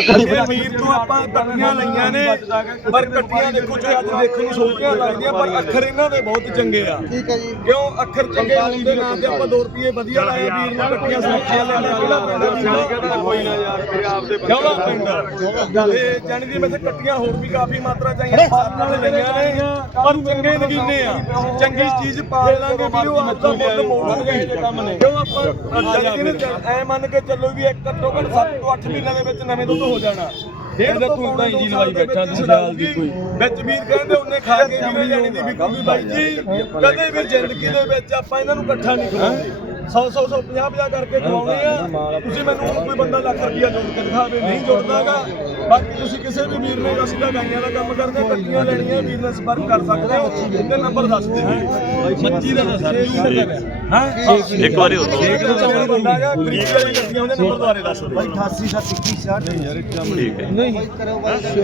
ਇਹ ਵੀਰ ਤੋਂ ਆਪਾਂ ਕੱਟੀਆਂ ਲਈਆਂ ਨੇ ਪਰ ਕੱਟੀਆਂ ਦੇਖੋ ਜੇ ਅੱਜ ਦੇਖਣ ਨੂੰ ਛੋਟੀਆਂ ਲੱਗਦੀਆਂ ਪਰ ਅੱਖਰ ਇਹਨਾਂ ਦੇ ਬਹੁਤ ਚੰਗੇ ਆ। ਠੀਕ ਹੈ ਜੀ। ਕਿਉਂ? ਅੱਖਰ ਚੰਗੇ ਹੋਣ ਦੇ ਨਾਂ ਤੇ ਆਪਾਂ 2 ਰੁਪਏ ਵਧੀਆ ਲਾਏ ਵੀਰ ਨੂੰ ਕੱਟੀਆਂ ਸੁਰੱਖਿਆ ਲੈਣ ਕਿਹੜਾ ਪਿੰਡ ਕਹਿੰਦਾ ਕੋਈ ਨਾ ਯਾਰ ਮੇਰੇ ਆਪ ਦੇ ਪਿੰਡ? ਤੇ ਮੈਥੇ ਕੱਟੀਆਂ ਹੋਰ ਵੀ ਕਾਫੀ ਮਾਤਰਾ ਨਾਲ ਲਈਆਂ ਨੇ ਪਰ ਚੰਗੇ ਨਗੀਨੇ ਆ। ਚੰਗੀ ਚੀਜ਼ ਪਾਲ ਲਾਂਗੇ ਵੀ ਉਹ ਆਪਦਾ ਮੁੱਲ ਮੋੜਨਗੇ ਇਹ ਜਿਹੇ ਕੰਮ ਨੇ। ਕਿਉਂ ਆਪਾਂ ਜਲਦੀ ਨੇ ਐ ਮੰਨ ਕੇ ਚੱਲੋ ਵੀ ਇੱਕ ਘੱਟੋ ਘੱਟ 7 ਤੋਂ 8 ਮਹੀਨਿਆਂ ਦੇ ਵਿੱਚ ਨਵੇਂ ਦੁੱਧ ਹੋ ਜਾਣਾ। ਡੇਢ ਤੋਂ ਤੂੰ ਤਾਂ ਇੰਜੀ ਲਵਾਈ ਬੈਠਾ ਤੂੰ ਸਿਆਲ ਦੀ ਕੋਈ। ਵਿੱਚ ਵੀਰ ਕਹਿੰਦੇ ਉਹਨੇ ਖਾ ਕੇ ਵੀਰੇ ਜਾਣੀ ਦੀ ਵਿਕੂਗੀ ਬਾਈ ਜੀ ਕਦੇ ਵੀ ਜ਼ਿੰਦਗੀ ਦੇ ਵਿੱਚ ਆਪਾਂ ਇਹਨਾਂ ਨੂੰ ਇਕੱਠਾ ਨਹੀਂ ਖਵਾਉਂਦੇ 100 100 100 50 50 ਕਰਕੇ ਖਵਾਉਣੇ ਆ। ਤੁਸੀਂ ਮੈਨੂੰ ਕੋਈ ਬੰਦਾ ਲੱਖ ਰੁਪਇਆ ਜੋੜ ਕੇ ਦਿਖਾਵੇ ਨਹੀਂ ਜੁੜਦਾਗਾ ਬਾਕੀ ਤੁਸੀਂ ਕਿਸੇ ਵੀ ਵੀਰ ਨੇ ਅਸੀਂ ਤਾਂ ਗਾਈਆਂ ਦਾ ਕੰਮ ਕਰਦੇ ਹਾਂ, ਕੱਟੀਆਂ ਲੈਣੀਆਂ ਵੀਰ ਨਾਲ ਸੰਪਰਕ ਕਰ ਸਕਦੇ ਹੋ। ਇਹਦੇ ਨੰਬਰ ਦੱਸ ਦੇ ਮੱਛੀ ਦਾ ਸਰ ਹਾਂ। ਇੱਕ ਵਾਰੀ ਹੋਰ। ਇੱਕ ਤਾਂ ਚੰਗਾ ਬੰਦਾ ਹੈਗਾ ਗਰੀਬ ਵਾਲੀ ਕੱਟੀਆਂ ਉਹਦੇ ਨੰਬਰ ਦੁਆਰੇ ਦੱਸ ਦੇ 88 ਦਾ 21 60 ਠੀਕ ਹੈ? ਨਹੀਂ ਕਰੋ ਬਾਈ ਸਾਡੇ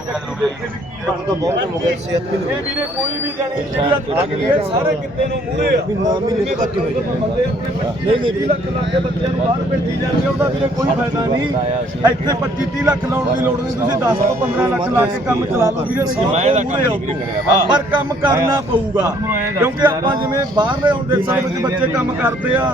ਚਾਵਲਾ ਤਾਂ ਬਹੁਤ ਹੋ ਗਿਆ ਸਿਹਤ ਵੀ ਇਹ ਵੀਰੇ ਕੋਈ ਵੀ ਜਾਣੀ ਜਿਹੜੀ ਅੱਜ ਤੱਕ ਇਹ ਸਾਰੇ ਕਿਤੇ ਨੂੰ ਮੂਹਰੇ ਆ ਵੀ ਨੌ ਮਹੀਨੇ ਤੋਂ ਘੱਟ ਹੋਏ। ਬੰਦੇ ਆਪਣੇ ਨਹੀਂ ਨਹੀਂ ਲੱਖ ਲਾ ਕੇ ਬੱਚਿਆਂ ਨੂੰ ਬਾਹਰ ਭੇਜੀ ਜਾਂਦੇ ਉਹਦਾ ਵੀਰੇ ਕੋਈ ਫਾਇਦਾ ਨਹੀਂ ਇੱਥੇ 25 30 ਲੱਖ ਲਾਉਣ ਦੀ ਲੋੜ ਨਹੀਂ ਤੁਸੀਂ 10 ਤੋਂ 15 ਲੱਖ ਲਾ ਕੇ ਕੰਮ ਚਲਾ ਲਓ ਵੀਰੇ ਸੌ ਤੋਂ ਮੂਹਰੇ ਆਉ ਪਰ ਕੰਮ ਕਰਨਾ ਪਊਗਾ ਕਿਉਂਕਿ ਆਪਾਂ ਜਿਵੇਂ ਬਾਹਰਲੇ ਹੁਣ ਦੇਸ਼ਾਂ ਵਿੱਚ ਬੱਚੇ ਕੰਮ ਕਰਦੇ ਆ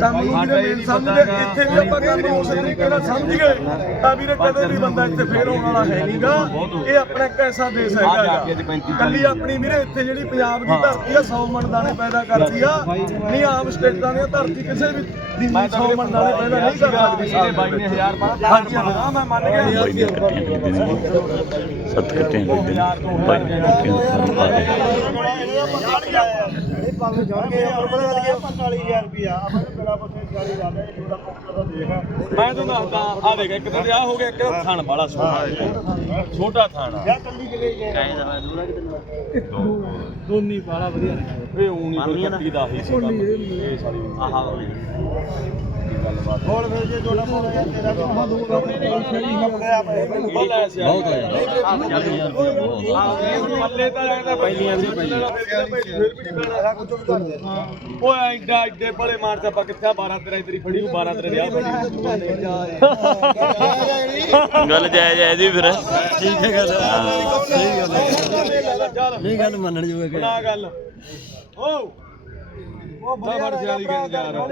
ਕੰਮ ਨੂੰ ਵੀਰੇ ਮੇਨ ਸਮਝਦੇ ਇੱਥੇ ਵੀ ਆਪਾਂ ਕੰਮ ਨੂੰ ਤਰੀਕੇ ਨਾਲ ਸਮਝ ਗਏ ਤਾਂ ਵੀਰੇ ਕਦੇ ਵੀ ਬੰਦਾ ਇੱਥੇ ਫੇਰ ਆਉਣ ਵਾਲਾ ਹੈ ਨਹੀਂਗਾ ਇਹ ਆਪਣਾ ਇੱਕ ਐਸਾ ਦੇਸ਼ ਹੈਗਾ ਗਾ। ਕੱਲੀ ਆਪਣੀ ਵੀਰੇ ਇੱਥੇ ਜਿਹੜੀ ਪੰਜਾਬ ਦੀ ਧਰਤੀ ਆ 100 ਮਣ ਦਾਣੇ ਪੈਦਾ ਕਰਦੀ ਆ ਨਹੀਂ ਆਮ ਸਟੇਟਾਂ ਦੀ ਧਰਤੀ ਕਿਸੇ ਵੀ ਦੀ 100 ਮਣ ਦਾਣੇ ਪੈਦਾ ਨਹੀਂ ਕਰ ਸਕਦੀ ਸਾਰੇ ਬਾਈ ਨੇ 1000 ਬਾਅਦ ਹਾਂਜੀ ਹਾਂ ਮੈਂ ਮੰਨ ਗਿਆ ਸੱਤ ਕੱਟੇ ਨੇ ਪੰਜ ਕੱਟੇ ਸਾਨੂੰ ਪਾ ਦੇ ਇਹ ਪਾਵੇਂ ਜੜ ਗਏ ਆ। ਪਰ ਬਦਲ ਗਿਆ 45000 ਰੁਪਿਆ ਆਪਾਂ ਨੂੰ ਬੜਾ ਪੁੱਛੇ 40 ਲਾ ਦੇ ਥੋੜਾ ਪੁੱਛਦਾ ਤਾਂ ਦੇਖ ਮੈਂ ਤੁਹਾਨੂੰ ਦੱਸਦਾ ਆ ਦੇਖ ਇੱਕ ਤਾਂ ਆ ਹੋ ਗਿਆ ਇੱਕ ਥਣ ਬੜਾ ਸੋਹਣਾ ਛੋਟਾ ਥਣ ਆ। ਜਾਂ ਕੱਲੀ ਕਿਲੇ ਗਏ। ਦੋਨੀ ਬਾਲਾ ਵਧੀਆ ਵੇ ਊਂ ਨਹੀਂ ਕੋਈ ਕੱਟੀ ਦਾ ਹੀ ਸੀ ਕੰਮ। ਇਹ ਸਾਰੀ ਆਹਾ ਹੋਰ ਫਿਰ ਜੇ ਜੋੜਾ ਪਾਉਣਾ ਯਾਰ ਤੇਰਾ ਵੀ ਮਾ ਦੂਗਾ ਆਪਣੇ ਆਪ ਬਹੁਤ ਆਇਆ ਸੀ। ਬਹੁਤ ਪੱਲੇ ਤਾਂ ਰਹਿੰਦਾ ਪਹਿਲੀਆਂ ਸੀ ਪਹਿਲੀਆਂ। ਫਿਰ ਵੀ ਨਹੀਂ ਪੈਣਾ। ਕੁਝ ਵੀ ਕਰ ਦੇ ਓਏ ਐਡਾ ਐਡੇ ਬੜੇ ਮਾਰ ਤੇ ਆਪਾਂ ਕਿੱਥੇ 12 13 ਤੇਰੀ ਫੜੀ ਨੂੰ 12 13 ਵਿਆਹ ਫੜੀ ਗੱਲ ਜਾਇਜ਼ ਜਾਇਜ਼ ਵੀ ਫਿਰ। ਠੀਕ ਹੈ ਗੱਲ। ਨਹੀਂ ਗੱਲ ਮੰਨਣ ਜੋਗੇ ਬਣਾ ਗੱਲ। ਓ। ਉਹ ਬੜੀ ਗੱਲ ਜਾ ਰਿਹਾ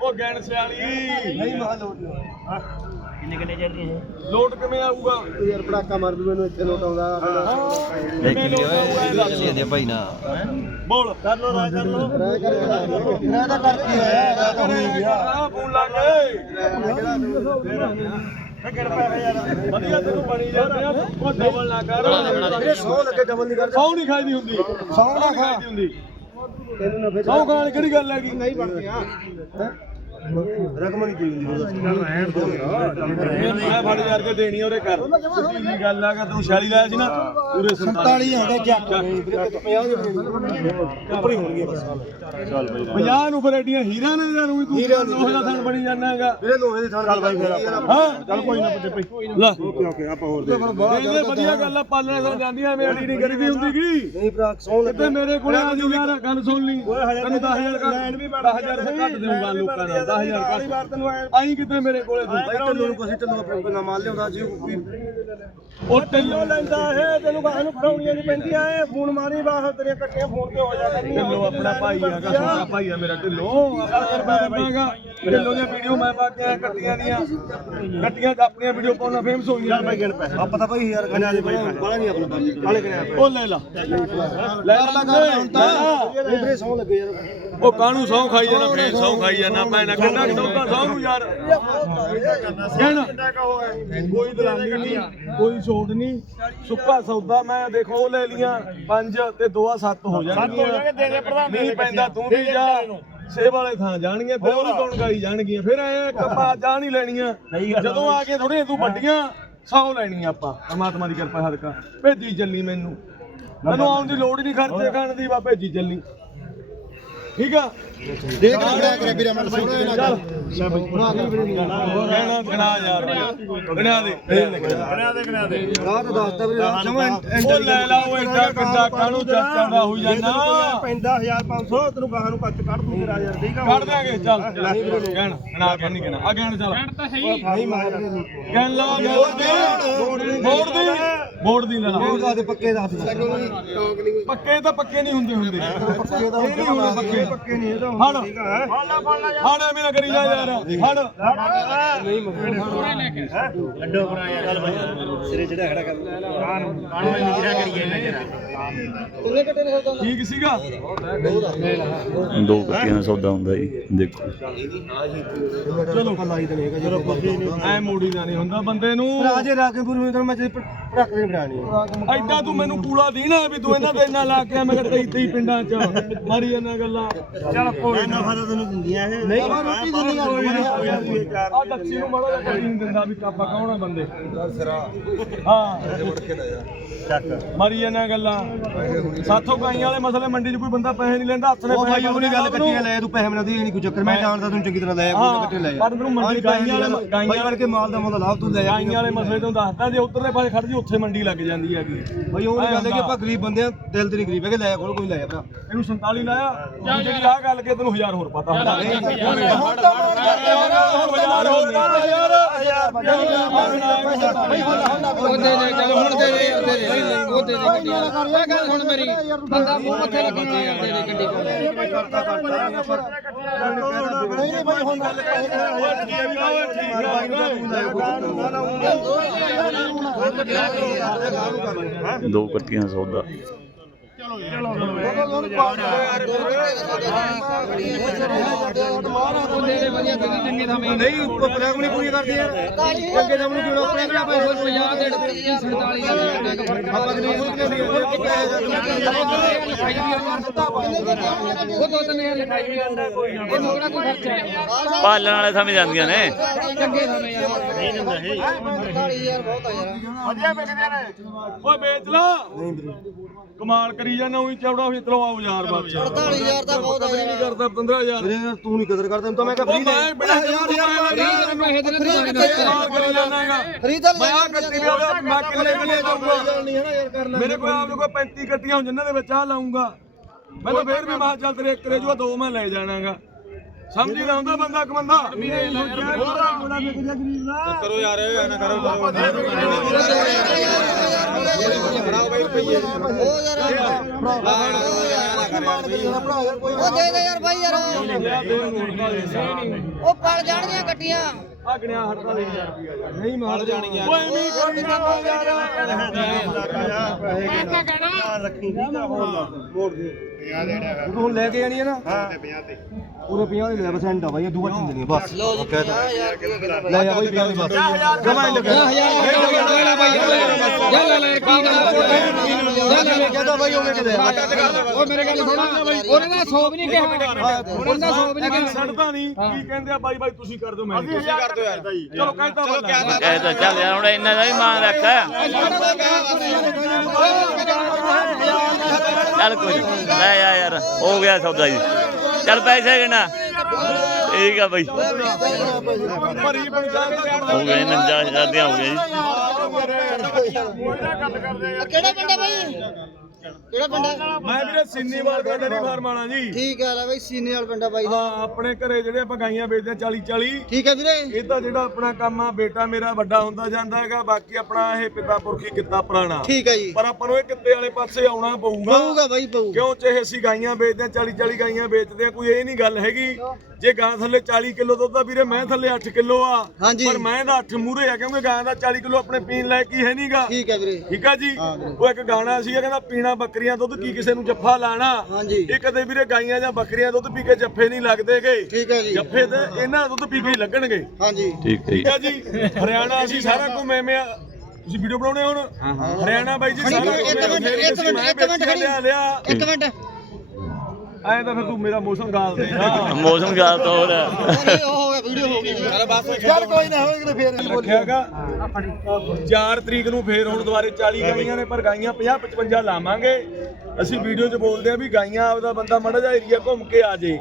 ਉਹ ਗੈਣ ਸਿਆਲੀ ਨਹੀਂ ਮਾ ਲੋਟ ਲੋਟ ਕਿਵੇਂ ਆਊਗਾ? ਯਾਰ ਪੜਾਕਾ ਮਾਰ ਵੀ ਮੈਨੂੰ ਇੱਥੇ ਲੋਟ ਆਉਂਦਾ। ਆਊਗਾ ਇਹ ਦੱਸ। ਭਾਈ ਨਾ ਬੋਲ। ਕਰ ਲੋ ਰਾਜ ਕਰ ਲੋ ਰਾਜ ਕਰ ਰਾਜ ਤਾਂ ਕਰਤੀ ਹੈ ਰਾਜ ਤਾਂ ਹੋਈ ਗਿਆ ਫੋਨ ਲਾ ਕੇ ਕਿਹੜਾ ਯਾਰ? ਵਧੀਆ ਤੈਨੂੰ ਬਣੀ ਜਾਂਦੇ ਆ। ਉਹ ਡਬਲ ਨਾ ਕਰ। ਵੀਰੇ 100 ਲੱਗੇ ਡਬਲ ਨਹੀਂ ਕਰਦੇ। ਸੌ ਨਹੀਂ ਖਾਈਦੀ ਹੁੰਦੀ। ਸੌ ਨਾ ਖਾ। ਖਾਈਦੀ ਹੁੰਦੀ। ਤੈਨੂੰ ਨਫੇ ਸੌ ਖਾਣ ਕਿਹੜੀ ਗੱਲ ਹੈਗੀ? ਨਹੀਂ ਬਣਦੀਆਂ। ਰਕਮ ਨਹੀਂ ਕੋਈ ਹੁੰਦੀ ਮੈਂ ਫੜ ਯਾਰ ਕੇ ਦੇਣੀ ਆ ਉਹਦੇ ਕਰ ਸਿੱਧੀ ਜੀ ਗੱਲ ਆ ਕਿ ਤੂੰ 46 ਲਾਇਆ ਸੀ ਨਾ ਪੂਰੇ 47 ਆਉਂਦਾ ਚੱਕ ਵੀਰੇ ਤੇ 50 ਦੀ ਉੱਪਰ ਹੀ ਹੋਣਗੇ ਬਸ। ਚੱਲ ਬਈ 50 ਨੂੰ ਫਿਰ ਐਡੀਆਂ ਹੀਰਾਂ ਨੇ ਤੂੰ ਹੀਰਿਆਂ ਦੀ। ਲੋਹੇ ਦਾ ਥਣ ਬਣੀ ਜਾਂਦਾਗਾ ਵੀਰੇ ਲੋਹੇ ਦੀ ਥਾਂ ਚੱਲ ਬਾਈ ਫੇਰ ਹਾਂ। ਚੱਲ ਕੋਈ ਨਾ ਪੁੱਤੇ ਪਈ ਲੈ। ਓਕੇ ਓਕੇ ਆਪਾਂ ਹੋਰ ਇਹ ਵਧੀਆ ਗੱਲ ਆ ਪਾਲਣਾ ਸਰ ਜਾਂਦੀਆਂ ਐਵੇਂ ਅੜੀ ਨਹੀਂ ਕਰੀਦੀ ਹੁੰਦੀ ਕੀ? ਨਹੀਂ ਭਰਾ 100 ਲੱਗੇ। ਤੇ ਮੇਰੇ ਕੋਲ ਆ ਜੂ ਯਾਰ ਗੱਲ ਸੁਣ ਲਈ। ਤੈਨੂੰ 10000 ਲੈਣ ਵੀ 10000 ਘੱਟ ਦੇਊਗਾ ਲੋਕਾਂ ਦਾ 10000 ਘੱਟ ਵਾਰ ਤੈਨੂੰ ਆਈ ਕਿਤੇ ਮੇਰੇ ਕੋਲੇ ਤੂੰ? ਬਾਈ ਢੱਲੂ ਨੂੰ ਕੋਈ ਢੱਲੂ ਆਪਣੇ ਕੋਲ ਨਾ ਮਾਲ ਲਿਆਉਂਦਾ ਜੀ ਕੋਈ ਉਹ ਤੈਨੂੰ ਲੈਂਦਾ ਹੈ ਤੈਨੂੰ ਕਾਹ ਨੂੰ ਖੜਾਉਣੀਆਂ ਨਹੀਂ ਪੈਂਦੀਆਂ ਐ। ਫੋਨ ਮਾਰੀ ਬਾਹਰ ਤੇਰੀਆਂ ਕੱਟੀਆਂ ਫੋਨ ਤੇ ਹੋ ਜਾ ਕਰਨੀਆਂ। ਢਿੱਲੋ ਆਪਣਾ ਭਾਈ ਹੈਗਾ ਛੋਟਾ ਭਾਈ ਆ ਮੇਰਾ ਢਿੱਲੋ। ਆਪਣਾ ਕਰ ਬੰਦਾਗਾ ਢਿੱਲੋ ਦੀਆਂ ਵੀਡੀਓ ਮੈਂ ਪਾ ਕੇ ਆਇਆ ਕੱਟੀਆਂ ਦੀਆਂ। ਕੱਟੀਆਂ ਤਾਂ ਆਪਣੀਆਂ ਵੀਡੀਓ ਪਾਉਣਾ ਫੇਮਸ ਹੋ ਗਈਆਂ ਭਾਈ ਗਿਣ ਪੈਸੇ ਆਪਾਂ ਤਾਂ ਭਾਈ ਯਾਰ ਗੰਜਾ ਦੇ ਭਾਈ। ਬਾਲਾ ਨਹੀਂ ਆਪਣਾ ਬਾਜੀ ਕਾਲੇ ਕਰਿਆ ਉਹ ਲੈ ਲਾ। ਲੈ ਲਾ ਹੁਣ ਤਾਂ ਨਹੀਂ ਵੀਰੇ 100 ਲੱਗੇ ਯਾਰ। ਉਹ ਕਾਹਨੂੰ ਸੌ ਖਾਈ ਜਾਣਾ ਫੇਰ ਸੌ ਖਾਈ ਜਾਣਾ ਮੈਂ ਨਾ ਕਿੰਨਾ ਸੌਦਾ ਸੌ ਨੂੰ ਯਾਰ। ਕਹਿਣਾ। ਕੋਈ ਦਲਾਲੀ ਨਹੀਂ ਕੋਈ ਛੋਟ ਨਹੀਂ। ਸੁੱਕਾ ਸੌਦਾ ਮੈਂ ਦੇਖੋ ਉਹ ਲੈ ਲੀਆਂ ਪੰਜ ਤੇ ਦੋ ਆ ਸੱਤ ਹੋ ਜਾਣਗੀਆਂ। ਨਹੀਂ ਪੈਂਦਾ ਤੂੰ ਵੀ ਜਾ। ਸੇਬ ਵਾਲੇ ਥਾਂ ਜਾਣਗੀਆਂ ਫਿਰ ਉਹ ਕੌਣ ਗਾਈ ਜਾਣਗੀਆਂ? ਫਿਰ ਐ ਕੱਪਾ ਜਾ ਨਹੀਂ ਲੈਣੀਆਂ। ਜਦੋਂ ਆ ਕੇ ਥੋੜੀਆਂ ਤੂੰ ਵੱਡੀਆਂ ਸੌ ਲੈਣੀਆਂ ਆਪਾਂ। ਪਰਮਾਤਮਾ ਦੀ ਕਿਰਪਾ ਹਦਕਾ ਭੇਜੀ ਚੱਲੀ ਮੈਨੂੰ। ਮੈਨੂੰ ਆਉਣ ਦੀ ਲੋੜ ਹੀ ਨਹੀਂ ਖਰਚੇ ਖਾਣ ਦੀ ਬਾ ਭੇਜੀ ਚੱਲੀ। ਠੀਕ ਆ? ਦੇਖ ਲੈ ਕਰੇ ਵੀਰੇ ਮਨ ਸੋਹਣਾ ਨਾ ਚੱਲ ਕਹਿਣਾ ਗਣਾ ਯਾਰ ਗਣਾ ਦੇ ਬਣਾ ਦੇ। ਬਣਾ ਦੇ ਰਾਤ ਦੱਸਦਾ ਵੀਰੇ ਉਹ ਲੈ ਲਾ ਉਹ ਐਡਾ ਕਿੱਡਾ ਕਾਹਨੂੰ ਚਾਚਾ ਦਾ ਹੋਈ ਜਾਂਦਾ। ਪੈਂਦਾ 1500 ਤੈਨੂੰ ਗਾਹਾਂ ਨੂੰ ਕੱਚ ਕੱਢ ਦੂੰ ਤੇਰਾ ਯਾਰ ਠੀਕ ਆ? ਕੱਢ ਦਿਆਂਗੇ ਚੱਲ। ਕਹਿਣ ਗਣਾ ਕਹਿ ਨਹੀਂ ਕਹਿਣਾ। ਆ ਕਹਿਣ ਚੱਲ। ਨਹੀਂ ਮਾਰ। ਕਹਿਣ ਲਾ ਬੋਰਡ ਦੀ। ਬੋਰਡ ਦੀ। ਬੋਰਡ ਦੀ ਲੈ ਲਾ ਦੇ ਪੱਕੇ ਦੱਸ ਪੱਕੇ ਤਾਂ ਪੱਕੇ ਨਹੀਂ ਹੁੰਦੇ ਹੁੰਦੇ। ਪੱਕੇ ਦਾ ਇਹ ਨਹੀਂ ਹੁੰਦੇ ਪੱਕੇ। ਪੱਕੇ ਨਹੀਂ ਇਹ ਤਾਂ ਹੜ। ਹੜ ਐਵੇਂ ਨਾ ਕਰੀ ਜਾ ਯਾਰ। ਹੜ। ਨਹੀਂ ਲੱਡੋ ਬਣਾ ਯਾਰ। ਚੱਲ ਭਾਈ ਸਿਰੇ ਚੜਾ ਖੜਾ ਕਰ। ਕਾਨ ਕਾਨ ਵਿੱਚ ਨਿਗਰਾ ਕਰੀਏ ਨਾ ਜਰਾ ਠੀਕ ਸੀਗਾ? ਦੋ ਕੱਟੀਆਂ ਦਾ ਸੌਦਾ ਹੁੰਦਾ ਜੀ ਦੇਖੋ। ਚਲੋ। ਤੇ ਜਦੋਂ ਪੱਕੇ ਨਹੀਂ। ਐ ਮੋੜੀ ਦਾ ਨਹੀਂ ਹੁੰਦਾ ਬੰਦੇ ਨੂੰ। ਰਾਜੇ ਰਾਕੇਪੁਰ ਵਿੱਚ ਤਾਂ ਮੈਂ ਜੇ ਪੜਕ ਬਣਾਣੀ ਐਡਾ ਤੂੰ ਮੈਨੂੰ ਪੂਲਾ ਦੇਣਾ ਵੀ ਤੂੰ ਇਹਨਾਂ ਦੇ ਇੰਨਾ ਲਾ ਕੇ ਆ ਮੈਂ ਕਿਹਾ ਕਈ ਪਿੰਡਾਂ 'ਚ ਮਾਰੀ ਇਹਨਾਂ ਗੱਲਾਂ। ਚਲ ਕੋਈ ਨਾ। ਫਾਦਾ ਤੈਨੂੰ ਦਿੰਦੀਆਂ ਇਹ। ਨਹੀਂ। ਰੋਟੀ ਆ। ਆ ਦੱਸੀ ਨੂੰ ਮਾੜਾ ਜਿਹਾ ਕਰੀ ਨਹੀਂ ਦਿੰਦਾ ਵੀ ਕਾਪਾ ਕੌਣ ਆ ਬੰਦੇ। ਹਾਂ। ਮਾਰੀ ਇਹਨਾਂ ਗੱਲਾਂ। ਸਾਥੋਂ ਗਾਈਆਂ ਵਾਲੇ ਮਸਲੇ ਮੰਡੀ 'ਚ ਕੋਈ ਬੰਦਾ ਪੈਸੇ ਨਹੀਂ ਲੈਂਦਾ ਹੱਥ ਨੇ ਉਹ ਭਾਈ ਪੈਸੇ ਉਹ ਨਹੀਂ ਗੱਲ ਕੱਟੀਆਂ ਲੈ ਤੂੰ ਪੈਸੇ ਮਿਲਦੀ ਨਹੀਂ ਕੋਈ ਚੱਕਰ। ਮੈਂ ਜਾਣਦਾ ਤੈਨੂੰ ਚੰਗੀ ਤਰ੍ਹਾਂ ਲੈ ਕੋਈ ਕੱਟੇ ਲੈ। ਪਰ ਤੈਨੂੰ ਮੰਡੀ ਗਾਈਆਂ ਵਾਲੇ ਗਾਈਆਂ ਕਰਕੇ ਮਾਲ ਦਾ ਮੁੱਲ ਲਾਭ ਤੂੰ ਲੈ ਗਾਈਆਂ ਵਾਲੇ ਮਸਲੇ ਤੋਂ ਦੱਸਦਾ ਜੇ ਉਧਰਲੇ ਪਾਸੇ ਖੜ ਜੀ ਉੱਥੇ ਮੰਡੀ ਲੱਗ ਜਾਂਦੀ ਹੈਗੀ ਭਾਈ ਉਹ ਨਹੀਂ ਗੱਲ ਹੈ ਕਿ ਆਪਾਂ ਗਰੀਬ ਬੰਦੇ ਆ ਦਿਲ ਤੇ ਨਹੀਂ ਗਰੀਬ ਹੈਗੇ ਲੈ ਕੋਲ ਕੋਈ ਲੈ ਭਰਾ ਇਹਨੂੰ 47 ਲਾਇਆ ਹੁਣ ਜਿਹੜੀ ਆਹ ਗੱਲ ਕੇ ਤੈਨੂੰ 1000 ਹੋਰ ਪਤਾ ਹੁੰਦਾ ਹੁਣ ਤਾਂ ਮਾਰ ਕਰਦੇ ਹਜ਼ਾਰ ਹੋਰ ਪਤਾ ਯਾਰ ਉਹ ਦੇ ਦੇ ਚੱਲ ਹੁਣ ਦੇ ਦੇ ਦੇ ਦੇ ਉਹ ਦੇ ਦੇ ਗੱਡੀ ਇਹ ਗੱਲ ਹੁਣ ਮੇਰੀ ਬੰਦਾ ਮੂੰਹ ਮੱਥੇ ਲੱਗਣ ਦੇ ਦੇ ਦੇ ਗੱਡੀ ਕੋਲ ਨਹੀਂ ਨਹੀਂ ਭਾਈ ਹੁਣ ਗੱਲ ਦੋ ਕੱਟੀਆਂ ਸੌਦਾ। ਦੇ ਦੇ ਵਧੀਆ ਨਹੀਂ ਪੂਰੀ ਕਰਦੇ ਯਾਰ ਚੰਗੇ ਦਮ ਨੂੰ ਕਿਉਂ ਆਪਣੇ ਕਿਹੜਾ ਭਾਈ 50 ਦੇ 47 ਦਾ ਦੇ ਦੇ ਆਪਾਂ ਕਿ ਉਹ ਦੋ ਤਿੰਨ ਹਜ਼ਾਰ ਲਿਖਾਈ ਵੀ ਆਂਦਾ ਕੋਈ ਨਾ ਇਹ ਮੋੜਾ ਕੋਈ ਖਰਚਾ ਹੈ ਪਾਲਣ ਵਾਲੇ ਸਮਝ ਜਾਂਦੀਆਂ ਨੇ। ਚੰਗੇ ਥਾਵੇਂ ਯਾਰ ਓਏ ਵੇਚ ਲਾ। ਕਮਾਲ ਕਰੀ ਜਾਂਦਾ ਉਹੀ ਚੌੜਾ ਹੋਈ ਚਲੋ ਆਓ ਯਾਰ ਬਸ। 48000 ਦਾ ਬਹੁਤ ਆ ਨਹੀਂ ਕਰਦਾ 15000 ਵੀਰੇ ਯਾਰ ਤੂੰ ਨਹੀਂ ਕਦਰ ਕਰਦਾ ਤਾਂ ਮੈਂ ਕਿਹਾ ਉਹ ਫ੍ਰੀ ਮੈਂ ਬਿਨਾਂ ਯਾਰ ਯਾਰ ਨੂੰ ਪੈਸੇ ਜਾਣੇ ਕਮਾਲ ਕਰੀ ਜਾਂਦਾ ਹੈਗਾ। ਮੈਂ ਆ। ਕੱਟੀ ਵੀ ਉਹਦਾ ਮੈਂ ਕਿੰਨੇ ਕਿੰਨੇ ਦਊਂਗਾ ਮੇਰੇ ਕੋਲ ਆਪ ਦੇ ਕੋਈ 35 ਕੱਟੀਆਂ ਹੋਣ ਜਿਨ੍ਹਾਂ ਦੇ ਵਿੱਚ ਆ ਲਾਉਂਗਾ ਮੈਂ ਤਾਂ ਫੇਰ ਵੀ ਮਹਾ ਚੱਲ ਤੇਰੇ ਇੱਕ ਰੇ ਜੋ ਦੋ ਮੈਂ ਲੈ ਜਾਣਾਗਾ ਸਮਝੀ ਨਾ ਹੁੰਦਾ ਬੰਦਾ ਇੱਕ ਬੰਦਾ। ਕਰੋ ਯਾਰ ਇਹ ਨਾ ਕਰੋ ਉਹ ਦੇ ਦੇ ਯਾਰ ਭਾਈ ਯਾਰ। ਉਹ ਪਲ ਜਾਣਗੀਆਂ ਗੱਡੀਆਂ। ਆ ਗਣਿਆ ਹਟਦਾ 1000 ਰੁਪਿਆ ਯਾਰ ਨਹੀਂ ਮਾਰ ਜਾਣੀ ਓਏ ਨਹੀਂ ਕਰੀ ਜਾਂਦਾ ਯਾਰ ਰੱਖੀ ਠੀਕ ਆ ਹੋਰ ਮੋੜ ਦੇ ਤੂੰ ਹੁਣ ਲੈ ਕੇ ਜਾਣੀ ਹੈ ਨਾ ਹਾਂ 50 ਤੇ ਉਹਦੇ 50 ਦੇ ਲੈ ਪਰਸੈਂਟ ਆ ਬਾਈ ਇਹ ਦੂਆ ਦਿੰਦੇ ਨਹੀਂ ਬਸ। ਲੋ ਜੀ ਕਹਿ ਤਾ। 50000 ਰੁਪਏ ਕਿਲੋ ਲੈ ਜਾ ਬਾਈ 50 ਦੇ ਬਸ ਜਮਾ ਹੀ ਲੱਗਾ ਲੈ ਲੈ ਭਾਈ ਜਾ ਲੈ ਲੈ ਕੀ ਗੱਲ ਲੈ। ਲੈ ਕਹਦਾ ਬਾਈ ਉਹਨੇ ਕਿਤੇ ਉਹ ਮੇਰੇ ਗੱਲ ਸੁਣਾ। ਉਹਨੇ ਦਾ 100 ਵੀ ਨਹੀਂ ਕਿਹਾ। ਉਹਨੇ ਦਾ 100 ਵੀ ਨਹੀਂ ਕਿਹਾ। ਛੱਡਦਾ ਨਹੀਂ। ਕੀ ਕਹਿੰਦੇ ਆ? ਬਾਈ ਬਾਈ ਤੁਸੀਂ ਕਰ ਦਿਓ ਮੈਂ ਤੁਸੀਂ ਕਰ ਦਿਓ। ਯਾਰ ਚਲੋ ਕਹਿੰਦਾ ਬੰਦਾ ਇਹ ਤਾਂ ਚੱਲ ਯਾਰ ਹੁਣ ਇੰਨਾ ਦਾ ਹੀ। ਮਾਨ ਰੱਖ ਚੱਲ ਕੋਈ। ਲੈ ਆ ਯਾਰ ਹੋ ਗਿਆ ਸੌਦਾ ਜੀ। ਚੱਲ ਪੈਸੇ ਗਿਣਾ ਠੀਕ ਆ ਬਾਈ। ਭਰੀ ਹੋ ਗਏ 59000 ਦੀਆਂ ਹੋ ਗਈਆਂ ਜੀ। ਕਿਹੜਾ ਪਿੰਡ ਹੈ ਭਾਈ ਕਿਹੜਾ ਪਿੰਡ ਹੈ? ਮੈਂ ਵੀਰੇ ਸਿੰਨੀਵਾਲ ਦਾ ਡੇਰੀ ਫਾਰਮ ਵਾਲਾ ਜੀ। ਠੀਕ ਹੈ ਲੈ ਭਾਈ ਸੀਨੇ ਵਾਲ ਪਿੰਡ ਹੈ ਬਾਈ ਦਾ ਹਾਂ ਆਪਣੇ ਘਰੇ ਜਿਹੜੇ ਆਪਾਂ ਗਾਈਆਂ ਵੇਚਦੇ ਆ 40 40 ਠੀਕ ਹੈ ਵੀਰੇ? ਇਹ ਤਾਂ ਜਿਹੜਾ ਆਪਣਾ ਕੰਮ ਆ ਬੇਟਾ ਮੇਰਾ ਵੱਡਾ ਹੁੰਦਾ ਜਾਂਦਾ ਹੈਗਾ ਬਾਕੀ ਆਪਣਾ ਇਹ ਪਿਤਾ ਪੁਰਖੀ ਕਿੱਤਾ ਪੁਰਾਣਾ। ਠੀਕ ਹੈ ਜੀ। ਪਰ ਆਪਾਂ ਨੂੰ ਇਹ ਕਿੱਤੇ ਵਾਲੇ ਪਾਸੇ ਆਉਣਾ ਪਊਗਾ। ਪਊਗਾ ਬਾਈ ਪਊ। ਕਿਉਂ ਚਾਹੇ ਅਸੀਂ ਗਾਈਆਂ ਵੇਚਦੇ ਆ 40 40 ਗਾਈਆਂ ਵੇਚਦੇ ਆ ਕੋਈ ਇਹ ਨਹੀਂ ਗੱਲ ਹੈਗੀ। ਜੇ ਗਾਂ ਥੱਲੇ 40 ਕਿਲੋ ਦੁੱਧ ਆ ਵੀਰੇ ਮੈਂ ਥੱਲੇ 8 ਕਿਲੋ ਆ। ਪਰ ਮੈਂ ਦਾ 8 ਮੂਰੇ ਆ ਕਿਉਂਕਿ ਗਾਂ ਦਾ 40 ਕਿਲੋ ਆਪਣੇ ਪੀਣ ਲੈ ਕੀ ਹੈ ਨਹੀਂਗਾ ਠੀਕ ਹੈ ਵੀਰੇ। ਠੀਕ ਆ ਜੀ? ਉਹ ਇੱਕ ਗਾਣਾ ਸੀ ਕਹਿੰਦਾ ਪੀਣਾ ਬੱਕਰੀਆਂ ਦੁੱਧ ਕੀ ਕਿਸੇ ਨੂੰ ਜੱਫਾ ਲਾਣਾ? ਹਾਂਜੀ। ਇਹ ਕਦੇ ਵੀਰੇ ਗਾਈਆਂ ਜਾਂ ਬੱਕਰੀਆਂ ਦੁੱਧ ਪੀ ਕੇ ਜੱਫੇ ਨਹੀਂ ਲੱਗਦੇਗੇ। ਠੀਕ ਹੈ ਜੀ। ਜੱਫੇ ਤੇ ਇਹਨਾਂ ਦਾ ਦੁੱਧ ਪੀ ਕੇ ਹੀ ਲੱਗਣਗੇ। ਹਾਂਜੀ। ਠੀਕ ਹੈ ਜੀ ਠੀਕ ਆ ਜੀ? ਹਰਿਆਣਾ ਅਸੀਂ ਸਾਰਾ ਘੁੰਮੇ ਮੈਂ ਤੁਸੀਂ ਵੀਡੀਓ ਬਣਾਉਣੇ ਹੁਣ? ਹਰਿਆਣਾ ਬਾਈ ਜੀ ਸਾਰਾ ਇੱਕ ਮਿੰਟ, ਇੱਕ ਮਿੰਟ, ਇੱਕ ਮਿੰਟ ਖੜੀ। ਲਿਆ ਲਿਆ। ਇੱਕ ਮਿੰਟ। ਐਂ ਤਾਂ ਫਿਰ ਤੂੰ ਮੇਰਾ ਮੌਸਮ ਗਾਲ ਦੇਗਾ ਮੌਸਮ ਗੱਲ ਤਾਂ ਹੋਰ ਹੈ। ਉਹ ਹੋ ਗਿਆ ਵੀਡੀਓ ਹੋ ਗਈ। ਚੱਲ ਬਸ ਚੱਲ ਕੋਈ ਨਾ ਹੋਵੇ ਫੇਰ ਰੱਖਿਆਗਾ। 4 ਤਰੀਕ ਨੂੰ ਫੇਰ ਹੁਣ ਦੁਬਾਰੇ 40 ਗਾਈਆਂ ਨੇ ਪਰ ਗਾਈਆਂ 50 55 ਲਾਵਾਂਗੇ। ਅਸੀਂ ਵੀਡੀਓ 'ਚ ਬੋਲਦੇ ਆ ਵੀ ਗਾਈਆਂ ਆਪਦਾ ਬੰਦਾ ਮੜਾ ਜਾ ਏਰੀਆ ਘੁੰਮ ਕੇ ਆ ਜੇ।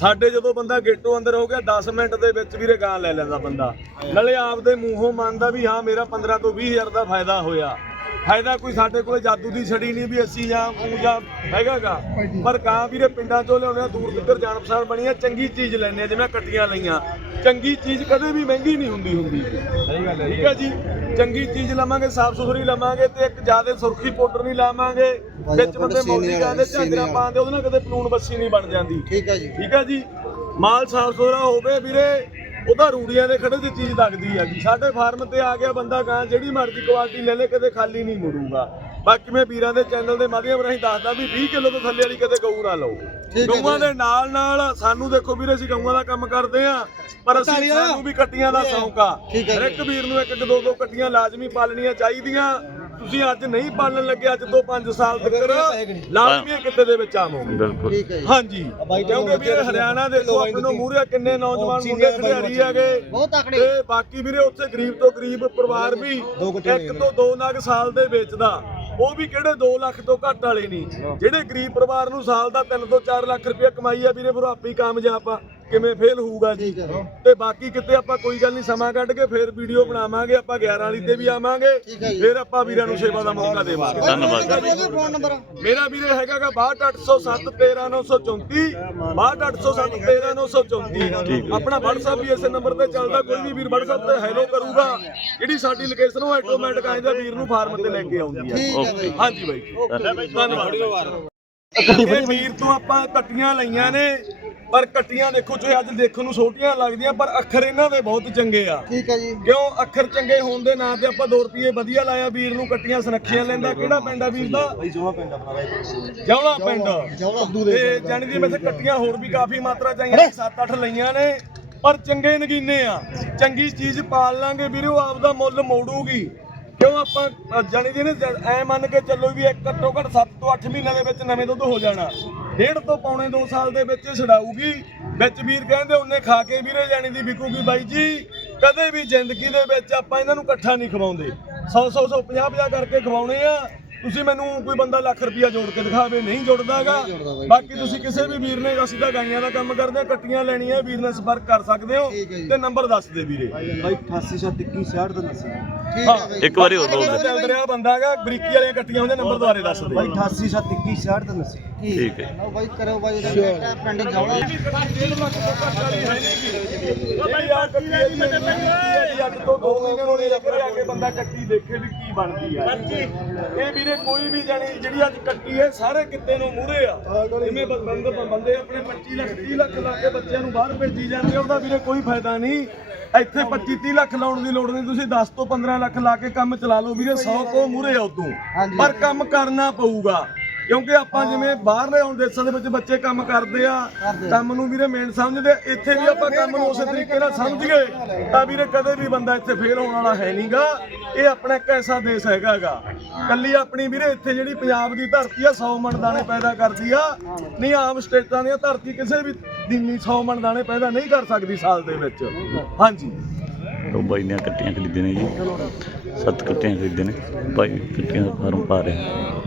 ਸਾਡੇ ਜਦੋਂ ਬੰਦਾ ਗੇਟੋਂ ਅੰਦਰ ਹੋ ਗਿਆ 10 ਮਿੰਟ ਦੇ ਵਿੱਚ ਵੀਰੇ ਗਾਂ ਲੈ ਲੈਂਦਾ ਬੰਦਾ। ਨਾਲੇ ਆਪਦੇ ਮੂੰਹੋਂ ਮੰਨਦਾ ਵੀ ਹਾਂ ਮੇਰਾ 15 ਤੋਂ 20 ਹਜ਼ਾਰ ਦਾ ਫਾਇਦਾ ਹੋਇਆ। ਫਾਇਦਾ ਕੋਈ ਸਾਡੇ ਕੋਲੇ ਜਾਦੂ ਦੀ ਛੜੀ ਨਹੀਂ ਵੀ ਅਸੀਂ ਜਾਂ ਊਂ ਜਾਂ ਹੈਗਾਗਾ। ਪਰ ਗਾਂ ਵੀਰੇ ਪਿੰਡਾਂ ਤੋਂ ਲਿਆਉਂਦੇ ਆ ਦੂਰ ਕਿੱਧਰ ਜਾਣ ਪਛਾਣ ਬਣੀ ਆ ਚੰਗੀ ਚੀਜ਼ ਲੈਣੇ ਆ ਜਿਵੇਂ ਕੱਟੀਆਂ ਲਈਆਂ। ਚੰਗੀ ਚੀਜ਼ ਕਦੇ ਵੀ ਮਹਿੰਗੀ ਨਹੀਂ ਹੁੰਦੀ ਹੁੰਦੀ। ਸਹੀ ਗੱਲ ਹੈ ਠੀਕ ਹੈ ਜੀ? ਚੰਗੀ ਚੀਜ਼ ਲਵਾਂਗੇ ਸਾਫ਼ ਸੁਥਰੀ ਲਵਾਂਗੇ ਤੇ ਇੱਕ ਜ਼ਿਆਦਾ ਸੁਰਖੀ ਪਾਊਡਰ ਨਹੀਂ ਲਾਵਾਂਗੇ। ਵਿੱਚ ਬੰਦੇ ਮੌਲੀ ਕਰਦੇ ਝਾਂਜਰਾਂ ਪਾਉਂਦੇ ਉਹਦੇ ਨਾਲ ਕਦੇ ਪਲੂਣ ਬੱਸੀ ਨਹੀਂ ਬਣ ਜਾਂਦੀ। ਠੀਕ ਹੈ ਜੀ। ਠੀਕ ਹੈ ਜੀ? ਮਾਲ ਸਾਫ਼ ਸੁਥਰਾ ਹੋਵੇ ਵੀਰੇ। ਉਹਦਾ ਰੂੜੀਆਂ ਦੇ ਖੜੇ ਦੀ ਚੀਜ਼ ਲੱਗਦੀ ਹੈ ਜੀ। ਸਾਡੇ ਫਾਰਮ ਤੇ ਆ ਗਿਆ ਬੰਦਾ ਗਾਂ ਜਿਹੜੀ ਮਰਜ਼ੀ ਕੁਆਲਿਟੀ ਲੈ ਲੇ ਕਦੇ ਖਾਲੀ ਨਹੀਂ ਮੁੜੂਗਾ। ਬਾਕੀ ਮੈਂ ਵੀਰਾਂ ਦੇ ਚੈਨਲ ਦੇ ਮਾਧਿਅਮ ਰਾਹੀਂ ਦੱਸਦਾ ਵੀ 20 ਕਿਲੋ ਤੋਂ ਥੱਲੇ ਵਾਲੀ ਕਦੇ ਗਊ ਨਾ ਲਓ। ਗਊਆਂ ਦੇ ਨਾਲ ਨਾਲ ਸਾਨੂੰ ਦੇਖੋ ਵੀਰੇ ਅਸੀਂ ਗਊਆਂ ਦਾ ਕੰਮ ਕਰਦੇ ਆ ਪਰ ਅਸੀਂ ਸਾਨੂੰ ਵੀ ਕੱਟੀਆਂ ਦਾ ਸ਼ੌਂਕ ਆ। ਹਰ ਇੱਕ ਵੀਰ ਨੂੰ ਇੱਕ ਇੱਕ ਦੋ ਦੋ ਕੱਟੀਆਂ ਲਾਜ਼ਮੀ ਪਾਲਣੀਆਂ ਚਾਹੀਦੀਆਂ। ਤੁਸੀਂ ਅੱਜ ਨਹੀਂ ਪਾਲਣ ਲੱਗੇ ਅੱਜ ਤੋਂ 5 ਸਾਲ ਤੱਕ ਲਾਜ਼ਮੀ ਕਿਤੇ ਦੇ ਵਿੱਚ ਆਵੋਗੇ ਬਿਲਕੁਲ। ਠੀਕ ਹੈ ਜੀ। ਹਾਂਜੀ। ਕਿਉਂਕਿ ਵੀਰੇ ਹਰਿਆਣਾ ਦੇਖੋ ਆਪਣੇ ਮੂਹਰੇ ਕਿੰਨੇ ਨੌਜਵਾਨ ਮੁੰਡੇ ਖਿਡਾਰੀ ਹੈਗੇ। ਬਹੁਤ ਤਕੜੇ। ਤੇ ਬਾਕੀ ਵੀਰੇ ਉੱਥੇ ਗਰੀਬ ਤੋਂ ਗਰੀਬ ਪਰਿਵਾਰ ਵੀ ਇੱਕ ਤੋਂ ਦੋ ਨਗ ਸਾਲ ਦੇ ਵੇਚਦਾ। ਉਹ ਵੀ ਕਿਹੜੇ 2 ਲੱਖ ਤੋਂ ਘੱਟ ਵਾਲੇ ਨਹੀਂ ਜਿਹੜੇ ਗਰੀਬ ਪਰਿਵਾਰ ਨੂੰ ਸਾਲ ਦਾ 3 ਤੋਂ 4 ਲੱਖ ਰੁਪਏ ਕਮਾਈ ਆ ਵੀਰੇ ਫਿਰ ਆਪੇ ਹੀ ਕਾਮਯਾਬ ਆ। ਕਿਵੇਂ ਫੇਲ ਹੋਊਗਾ ਜੀ? ਤੇ ਬਾਕੀ ਕਿਤੇ ਆਪਾਂ ਕੋਈ ਗੱਲ ਨਹੀਂ ਸਮਾਂ ਕੱਢ ਕੇ ਫੇਰ ਵੀਡੀਓ ਬਣਾਵਾਂਗੇ ਆਪਾਂ 11 ਵਾਲੀ ਤੇ ਵੀ ਆਵਾਂਗੇ। ਫੇਰ ਆਪਾਂ ਵੀਰਾਂ ਨੂੰ ਸੇਵਾ ਦਾ ਮੌਕਾ ਦੇਵਾਂਗੇ। ਧੰਨਵਾਦ। ਫੋਨ ਨੰਬਰ ਮੇਰਾ ਵੀਰੇ ਹੈਗਾਗਾ 6280713934 6280713934 ਆਪਣਾ WhatsApp ਵੀ ਇਸੇ ਨੰਬਰ ਤੇ ਚੱਲਦਾ ਕੋਈ ਵੀ ਵੀਰ WhatsApp ਤੇ ਹੈਲੋ ਕਰੂਗਾ ਜਿਹੜੀ ਸਾਡੀ ਲੋਕੇਸ਼ਨ ਉਹ ਆਟੋਮੈਟਿਕ ਆਇੰਦਾ ਵੀਰ ਨੂੰ ਫਾਰਮ ਤੇ ਲੈ ਕੇ ਆਉਂਦੀ ਹੈ ਠੀਕ ਹੈ ਬਾਈ। ਹਾਂਜੀ ਬਾਈ। ਧੰਨਵਾਦ। ਇਹ ਵੀਰ ਤੋਂ ਆਪਾਂ ਕੱਟੀਆਂ ਲਈਆਂ ਨੇ। ਪਰ ਕੱਟੀਆਂ ਦੇਖੋ ਚਾਹੇ ਅੱਜ ਦੇਖਣ ਨੂੰ ਛੋਟੀਆਂ ਲੱਗਦੀਆਂ ਪਰ ਅੱਖਰ ਇਹਨਾਂ ਦੇ ਬਹੁਤ ਚੰਗੇ ਆ। ਠੀਕ ਹੈ ਜੀ। ਕਿਉਂ? ਅੱਖਰ ਚੰਗੇ ਹੋਣ ਦੇ ਨਾਂ ਤੇ ਆਪਾਂ 2 ਰੁਪਏ ਵਧੀਆ ਲਾਇਆ ਵੀਰ ਨੂੰ ਕੱਟੀਆਂ ਸੁਨੱਖੀਆਂ ਲੈਂਦਾ। ਕਿਹੜਾ ਪਿੰਡ ਆ ਵੀਰ ਦਾ? ਬਈ ਜੋਲਾ ਪਿੰਡ ਆਪਣਾ ਜੌਲਾ ਪਿੰਡ ਜੌਲਾ ਤੇ ਜਾਣੀ ਦੀ ਮੈਥੇ ਕੱਟੀਆਂ ਹੋਰ ਵੀ ਕਾਫੀ ਮਾਤਰਾ ਚਾਹੀਆਂ 7-8 ਲਈਆਂ ਨੇ ਪਰ ਚੰਗੇ ਨਗੀਨੇ ਆ। ਚੰਗੀ ਚੀਜ਼ ਪਾਲ ਲਾਂਗੇ ਵੀਰੇ ਉਹ ਆਪਦਾ ਮੁੱਲ ਮੋੜੂਗੀ। ਕਿਉਂ ਆਪਾਂ ਜਾਣੀ ਦੀ ਨੇ ਐ ਮੰਨ ਕੇ ਚੱਲੋ ਵੀ ਇੱਕ ਘੱਟੋ ਘੱਟ 7 ਤੋਂ 8 ਮਹੀਨਿਆਂ ਦੇ ਵਿੱਚ ਨਵੇਂ ਦੁੱਧ ਹੋ ਜਾਣਾ। ਡੇਢ ਤੋਂ ਪੌਣੇ 2 ਸਾਲ ਦੇ ਵਿੱਚ ਛਡਾਊਗੀ। ਵਿੱਚ ਵੀਰ ਕਹਿੰਦੇ ਉਹਨੇ ਖਾ ਕੇ ਵੀਰੇ ਜਾਣੀ ਦੀ ਵਿਕੂਗੀ ਬਾਈ ਜੀ? ਕਦੇ ਵੀ ਜ਼ਿੰਦਗੀ ਦੇ ਵਿੱਚ ਆਪਾਂ ਇਹਨਾਂ ਨੂੰ ਇਕੱਠਾ ਨਹੀਂ ਖਵਾਉਂਦੇ। 100 100 100 50 50 ਕਰਕੇ ਖਵਾਉਣੇ ਆ। ਤੁਸੀਂ ਮੈਨੂੰ ਕੋਈ ਬੰਦਾ ਲੱਖ ਰੁਪਇਆ ਜੋੜ ਕੇ ਦਿਖਾਵੇ ਨਹੀਂ ਜੁੜਦਾਗਾ ਬਾਕੀ ਤੁਸੀਂ ਕਿਸੇ ਵੀ ਵੀਰ ਨੇ ਅਸੀਂ ਤਾਂ ਗਾਈਆਂ ਦਾ ਕੰਮ ਕਰਦੇ ਆ ਕੱਟੀਆਂ ਲੈਣੀਆਂ ਵੀਰ ਨਾਲ ਸੰਪਰਕ ਕਰ ਸਕਦੇ ਹੋ। ਤੇ ਨੰਬਰ ਦੱਸ ਦੇ ਵੀਰੇ। ਬਾਈ 8861 ਦਾ ਦੱਸੀ ਠੀਕ ਹੈ ਬਾਈ। ਇੱਕ ਵਾਰੀ ਹੋਰ ਚੱਲ ਰਿਹਾ ਬੰਦਾ ਹੈਗਾ ਬਰੀਕੀ ਵਾਲੀਆਂ ਕੱਟੀਆਂ ਹੁੰਦੇ ਨੰਬਰ ਦੁਆਰੇ ਦੱਸ ਦੇ। ਬਾਈ 8861 ਦਾ ਦੱਸੀ ਠੀਕ ਹੈ ਲਓ ਬਾਈ ਕਰੋ ਬਾਈ ਦਾ ਬੇਟਾ ਪਿੰਡ ਜੌਲਾ ਅੱਜ ਤੋਂ ਦੋ ਮਹੀਨੇ ਹੋਣੇ ਲੱਗੇ ਆ ਕੇ ਬੰਦਾ ਕੱਟੀ ਦੇਖੇ ਵੀ ਕੀ ਬਣਦੀ ਆ। ਇਹ ਵੀਰੇ ਕੋਈ ਵੀ ਜਾਣੀ ਜਿਹੜੀ ਅੱਜ ਕੱਟੀ ਹੈ ਸਾਰੇ ਕਿਤੇ ਨੂੰ ਮੂਹਰੇ ਆ। ਜਿਵੇਂ ਬ- ਬੰਦ ਬੰਦੇ ਆਪਣੇ 25 ਲੱਖ 30 ਲੱਖ ਲਾ ਕੇ ਬੱਚਿਆਂ ਨੂੰ ਬਾਹਰ ਭੇਜੀ ਜਾਂਦੇ ਉਹਦਾ ਵੀਰੇ ਕੋਈ ਫਾਇਦਾ ਨਹੀਂ। ਇੱਥੇ 25 30 ਲੱਖ ਲਾਉਣ ਦੀ ਲੋੜ ਨਹੀਂ ਤੁਸੀਂ 10 ਤੋਂ 15 ਲੱਖ ਲਾ ਕੇ ਕੰਮ ਚਲਾ ਲਓ ਵੀਰੇ 100 ਕੋ ਮੂਹਰੇ ਆ ਉਦੋਂ। ਹਾਂਜੀ। ਪਰ ਕੰਮ ਕਰਨਾ ਪਊਗਾ। ਕਿਉਂਕਿ ਆਪਾਂ ਜਿਵੇਂ ਬਾਹਰਲੇ ਹੁਣ ਦੇਸ਼ਾਂ ਦੇ ਵਿੱਚ ਬੱਚੇ ਕੰਮ ਕਰਦੇ ਆ ਕੰਮ ਨੂੰ ਵੀਰੇ ਮੇਨ ਸਮਝਦੇ ਆ। ਇੱਥੇ ਵੀ ਆਪਾਂ ਕੰਮ ਨੂੰ ਉਸੇ ਤਰੀਕੇ ਨਾਲ ਸਮਝ ਗਏ ਤਾਂ ਵੀਰੇ ਕਦੇ ਵੀ ਬੰਦਾ ਇੱਥੇ ਫੇਲ ਹੋਣ ਵਾਲਾ ਹੈ ਨਹੀਂਗਾ ਇਹ ਆਪਣਾ ਇੱਕ ਐਸਾ ਦੇਸ਼ ਹੈਗਾਗਾ ਕੱਲੀ ਆਪਣੀ ਵੀਰੇ ਇੱਥੇ ਜਿਹੜੀ ਪੰਜਾਬ ਦੀ ਧਰਤੀ ਆ 100 ਮਣ ਦਾਣੇ ਪੈਦਾ ਕਰਦੀ ਆ। ਨਹੀਂ ਆਮ ਸਟੇਟਾਂ ਦੀਆਂ ਧਰਤੀ ਕਿਸੇ ਵੀ ਦਿਨ 100 ਮਣ ਦਾਣੇ ਪੈਦਾ ਨਹੀਂ ਕਰ ਸਕਦੀ ਸਾਲ ਦੇ ਵਿੱਚ। ਹਾਂਜੀ। ਉਹ ਬਾਈ ਨੇ ਕੱਟੀਆਂ ਖਰੀਦੇ ਨੇ ਜੀ। ਸੱਤ ਕੱਟੀਆਂ ਖਰੀਦੇ ਨੇ। ਬਾਈ ਕੱਟੀਆਂ ਦਾ ਫਾਰਮ ਪਾ ਰਿਹਾ।